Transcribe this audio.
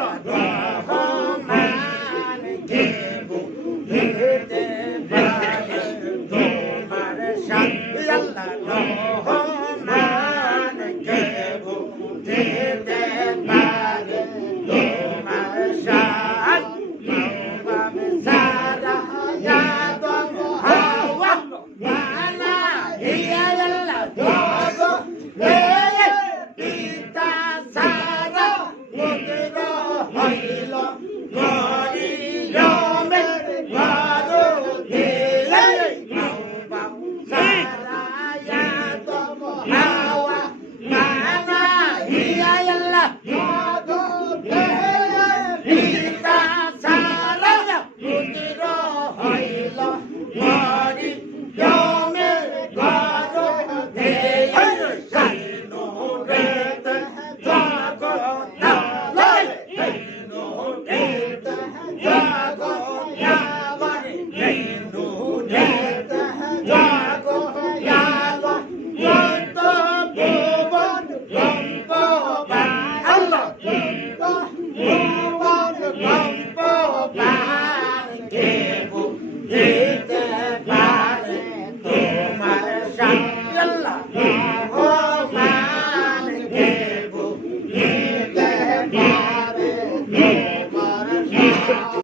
আল্লাহ রহমানকে বুঝিতে পারে তোমার শান আল্লাহ রহমানকে বুঝিতে পারে তোমার শান মাওলানা সারা ইয়াদম হাওয়া বানা হিয়া আল্লাহ জগো পিতা সারা মুদ্র হইল মরিয়মে বারো দিলে মাওলানা সারা ইয়াদম হাওয়া বানা হিয়া আল্লাহ জগো পিতা সারা মুদ্র হইল মরিয়মে বারো দিলে তোমার শান আল্লাহ